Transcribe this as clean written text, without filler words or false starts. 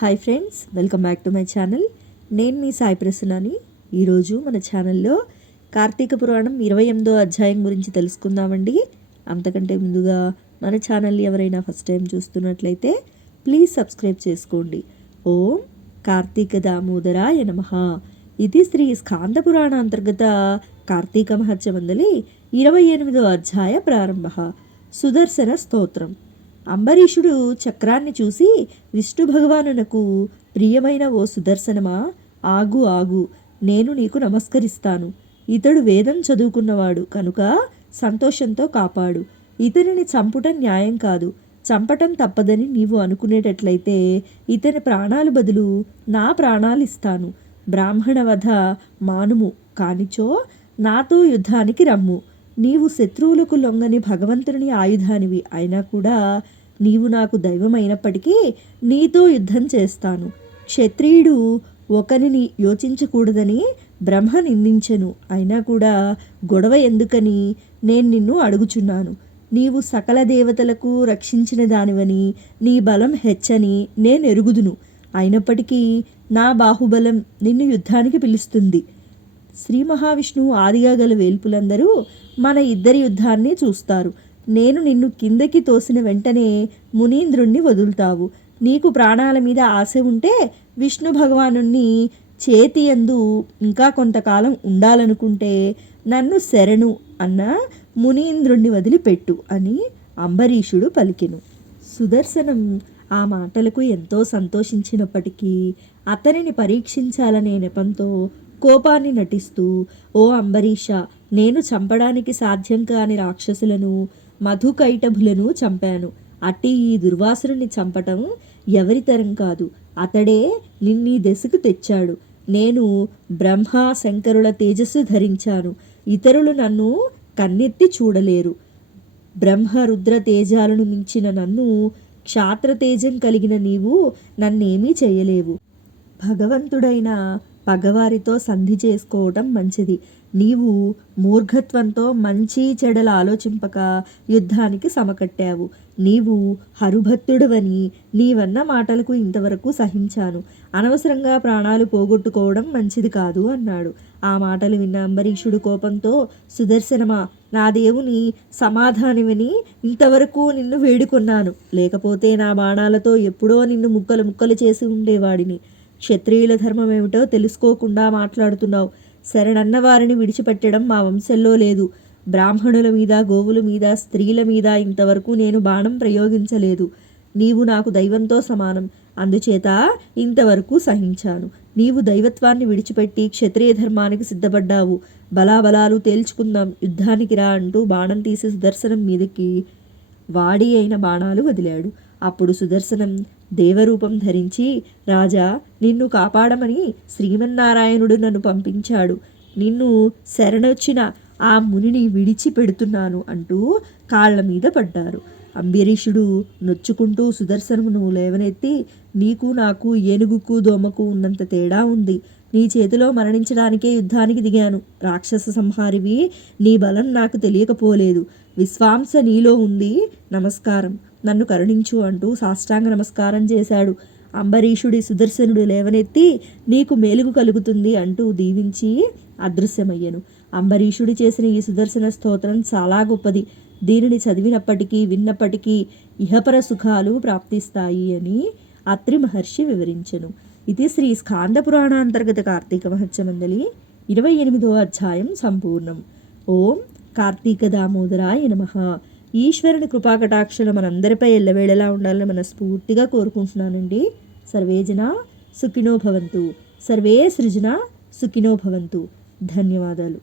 Hi friends, welcome back to my channel. నేను మీ సాయి ప్రసన్నని. ఈరోజు మన ఛానల్లో కార్తీక పురాణం 28వ అధ్యాయం గురించి తెలుసుకుందామండి. అంతకంటే ముందుగా మన ఛానల్ని ఎవరైనా ఫస్ట్ టైం చూస్తున్నట్లయితే ప్లీజ్ సబ్స్క్రైబ్ చేసుకోండి. ఓం కార్తీక దామోదరాయ నమః. ఇది శ్రీ స్కాంద పురాణ అంతర్గత కార్తీక మహత్యమందలి 28వ అధ్యాయ ప్రారంభ. సుదర్శన స్తోత్రం. అంబరీషుడు చక్రాన్ని చూసి విష్ణు భగవానునకు, ప్రియమైన ఓ సుదర్శనమా, ఆగు ఆగు, నేను నీకు నమస్కరిస్తాను. ఇతడు వేదం చదువుకున్నవాడు కనుక సంతోషంతో కాపాడు. ఇతనిని చంపుటం న్యాయం కాదు. చంపటం తప్పదని నీవు అనుకునేటట్లయితే ఇతని ప్రాణాలు బదులు నా ప్రాణాలు ఇస్తాను. బ్రాహ్మణ వధ మానుము, కానిచో నాతో యుద్ధానికి రమ్ము. నీవు శత్రువులకు లొంగని భగవంతుని ఆయుధానివి అయినా కూడా నీవు నాకు దైవమైనప్పటికీ నీతో యుద్ధం చేస్తాను. క్షత్రియుడు ఒకరిని యోచించకూడదని బ్రహ్మ నిందించెను. అయినా కూడా గొడవ ఎందుకని నేను నిన్ను అడుగుచున్నాను. నీవు సకల దేవతలకు రక్షించిన దానివని, నీ బలం హెచ్చని నేను ఎరుగుదును. అయినప్పటికీ నా బాహుబలం నిన్ను యుద్ధానికి పిలుస్తుంది. శ్రీ మహావిష్ణువు ఆదిగా గల వేల్పులందరూ మన ఇద్దరి యుద్ధాన్ని చూస్తారు. నేను నిన్ను కిందకి తోసిన వెంటనే మునీంద్రుణ్ణి వదులుతావు. నీకు ప్రాణాల మీద ఆశ ఉంటే విష్ణు భగవానుణ్ణి చేతి యందు ఇంకా కొంతకాలం ఉండాలనుకుంటే నన్ను శరణు అన్న మునీంద్రుణ్ణి వదిలిపెట్టు అని అంబరీషుడు పలికెను. సుదర్శనం ఆ మాటలకు ఎంతో సంతోషించినప్పటికీ అతనిని పరీక్షించాలనే నెపంతో కోపాన్ని నటిస్తూ, ఓ అంబరీష, నేను చంపడానికి సాధ్యం కాని రాక్షసులను, మధుకైటభులను చంపాను. అట్టి ఈ దుర్వాసుని చంపటం ఎవరితరం కాదు. అతడే నిన్నీ దశకు తెచ్చాడు. నేను బ్రహ్మ శంకరుల తేజస్సు ధరించాను. ఇతరులు నన్ను కన్నెత్తి చూడలేరు. బ్రహ్మ రుద్ర తేజాలను మించిన నన్ను, క్షాత్ర తేజం కలిగిన నీవు నన్నేమీ చేయలేవు. భగవంతుడైన పగవారితో సంధి చేసుకోవటం మంచిది. నీవు మూర్ఘత్వంతో మంచి చెడల ఆలోచింపక యుద్ధానికి సమకట్టావు. నీవు హరుభక్తుడవని నీవన్న మాటలకు ఇంతవరకు సహించాను. అనవసరంగా ప్రాణాలు పోగొట్టుకోవడం మంచిది కాదు అన్నాడు. ఆ మాటలు విన్న అంబరీషుడు కోపంతో, సుదర్శనమా, నా దేవుని సమాధానమని ఇంతవరకు నిన్ను వేడుకొన్నాను. లేకపోతే నా బాణాలతో ఎప్పుడో నిన్ను ముక్కలు ముక్కలు చేసి ఉండేవాడిని. క్షత్రియుల ధర్మం ఏమిటో తెలుసుకోకుండా మాట్లాడుతున్నావు. శరణన్న వారిని విడిచిపెట్టడం మా వంశంలో లేదు. బ్రాహ్మణుల మీద, గోవుల మీద, స్త్రీల మీద ఇంతవరకు నేను బాణం ప్రయోగించలేదు. నీవు నాకు దైవంతో సమానం. అందుచేత ఇంతవరకు సహించాను. నీవు దైవత్వాన్ని విడిచిపెట్టి క్షత్రియ ధర్మానికి సిద్ధపడ్డావు. బలాబలాలు తేల్చుకుందాం, యుద్ధానికి రా అంటూ బాణం తీసి సుదర్శనం మీదకి వాడి అయిన బాణాలు వదిలాడు. అప్పుడు సుదర్శనం దేవరూపం ధరించి, రాజా, నిన్ను కాపాడమని శ్రీమన్నారాయణుడు నన్ను పంపించాడు. నిన్ను శరణొచ్చిన ఆ మునిని విడిచిపెడుతున్నాను అంటూ కాళ్ల మీద పడ్డారు. అంబరీషుడు నొచ్చుకుంటూ సుదర్శనమును లేవనెత్తి, నీకు నాకు ఏనుగుకు దోమకు ఉన్నంత తేడా ఉంది. నీ చేతిలో మరణించడానికే యుద్ధానికి దిగాను. రాక్షస సంహారివి, నీ బలం నాకు తెలియకపోలేదు. విశ్వాంస నీలో ఉంది. నమస్కారం, నన్ను కరుణించు అంటూ సాష్టాంగ నమస్కారం చేశాడు. అంబరీషుడి సుదర్శనుడు లేవనెత్తి, నీకు మేలుగు కలుగుతుంది అంటూ దీవించి అదృశ్యమయ్యను. అంబరీషుడి చేసిన ఈ సుదర్శన స్తోత్రం చాలా గొప్పది. దీనిని చదివినప్పటికీ విన్నప్పటికీ ఇహపర సుఖాలు ప్రాప్తిస్తాయి అని అత్రి మహర్షి వివరించెను. ఇది శ్రీ స్కాంద పురాణాంతర్గత కార్తీక మహత్యమందలి 28వ అధ్యాయం సంపూర్ణం. ఓం కార్తీక దామోదరాయ నమః. ఈశ్వరుని కృపాకటాక్షలు మనందరిపై ఎల్లవేళలా ఉండాలని మనస్ఫూర్తిగా కోరుకుంటున్నానండి. సర్వే జనా సుఖినో భవంతు. సర్వే సృజన సుఖినో భవంతు. ధన్యవాదాలు.